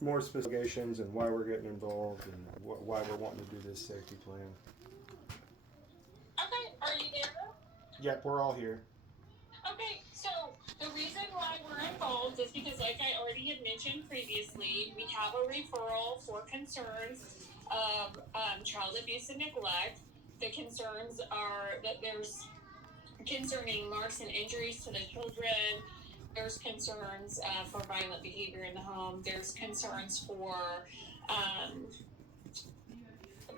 more specifications and why we're getting involved and why we're wanting to do this safety plan. Okay, are you there? Yep, we're all here. Okay, so the reason why we're involved is because, like I already had mentioned previously, we have a referral for concerns of child abuse and neglect. The concerns are that there's concerning marks and injuries to the children. There's concerns for violent behavior in the home. There's concerns for um,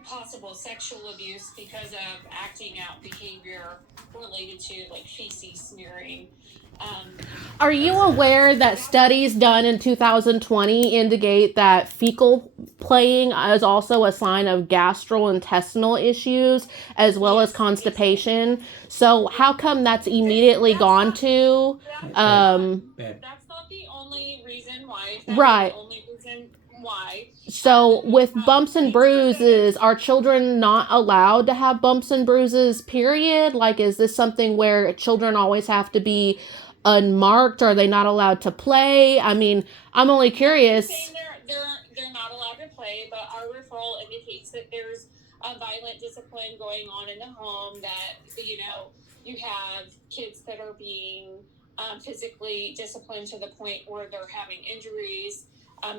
possible sexual abuse because of acting out behavior related to like feces smearing. Are you aware that studies done in 2020 indicate that fecal playing is also a sign of gastrointestinal issues as well as constipation? So how come that's immediately gone to? That's not the only reason why. Right. The only reason why. So with bumps and bruises, are children not allowed to have bumps and bruises, period? Like, is this something where children always have to be unmarked? Are they not allowed to play? I mean, I'm only curious. They're not allowed to play, but our referral indicates that there's a violent discipline going on in the home, that, you have kids that are being physically disciplined to the point where they're having injuries.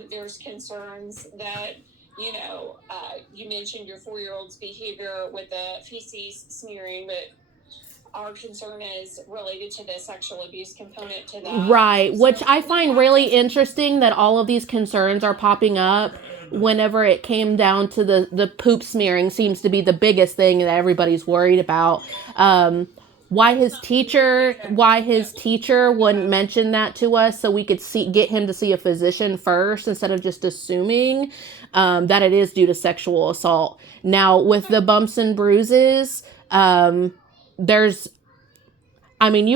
There's concerns that, you mentioned your 4-year-old's behavior with the feces smearing, but our concern is related to the sexual abuse component to that. Right, which I find really interesting that all of these concerns are popping up whenever it came down to the poop smearing seems to be the biggest thing that everybody's worried about. Why his teacher wouldn't mention that to us so we could get him to see a physician first instead of just assuming that it is due to sexual assault. Now, with the bumps and bruises, you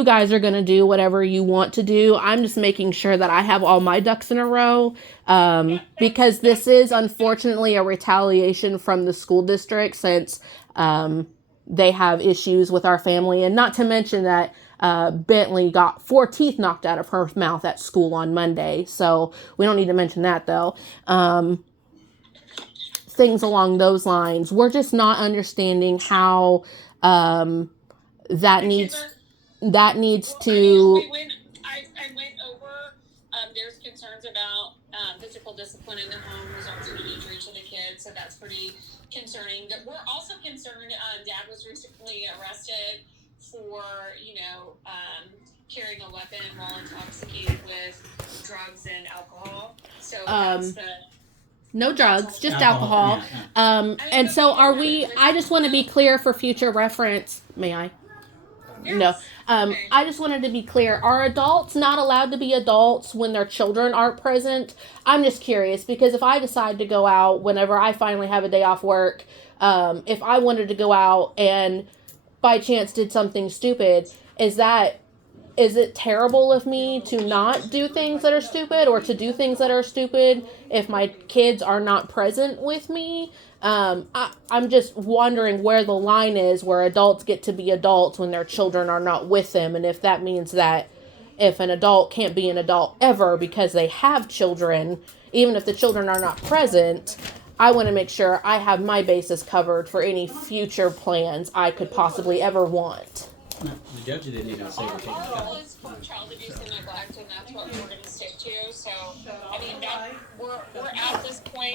guys are going to do whatever you want to do. I'm just making sure that I have all my ducks in a row because this is unfortunately a retaliation from the school district since they have issues with our family. And not to mention that Bentley got 4 teeth knocked out of her mouth at school on Monday. So we don't need to mention that though. Things along those lines. We're just not understanding how that needs to. I went over. There's concerns about physical discipline in the home results in an injury to the kids, so that's pretty concerning. We're also concerned. Dad was recently arrested for carrying a weapon while intoxicated with drugs and alcohol. So that's the. No drugs, just alcohol. And so are we, I just want to be clear for future reference. May I? Yes. No. Okay. I just wanted to be clear. Are adults not allowed to be adults when their children aren't present? I'm just curious because if I decide to go out whenever I finally have a day off work, if I wanted to go out and by chance did something stupid, is it terrible of me to not do things that are stupid or to do things that are stupid if my kids are not present with me? I'm just wondering where the line is where adults get to be adults when their children are not with them. And if that means that if an adult can't be an adult ever because they have children, even if the children are not present, I want to make sure I have my bases covered for any future plans I could possibly ever want. The judge didn't even say we're taking Our role is for child abuse and neglect, and that's what we're going to stick to. So, we're at this point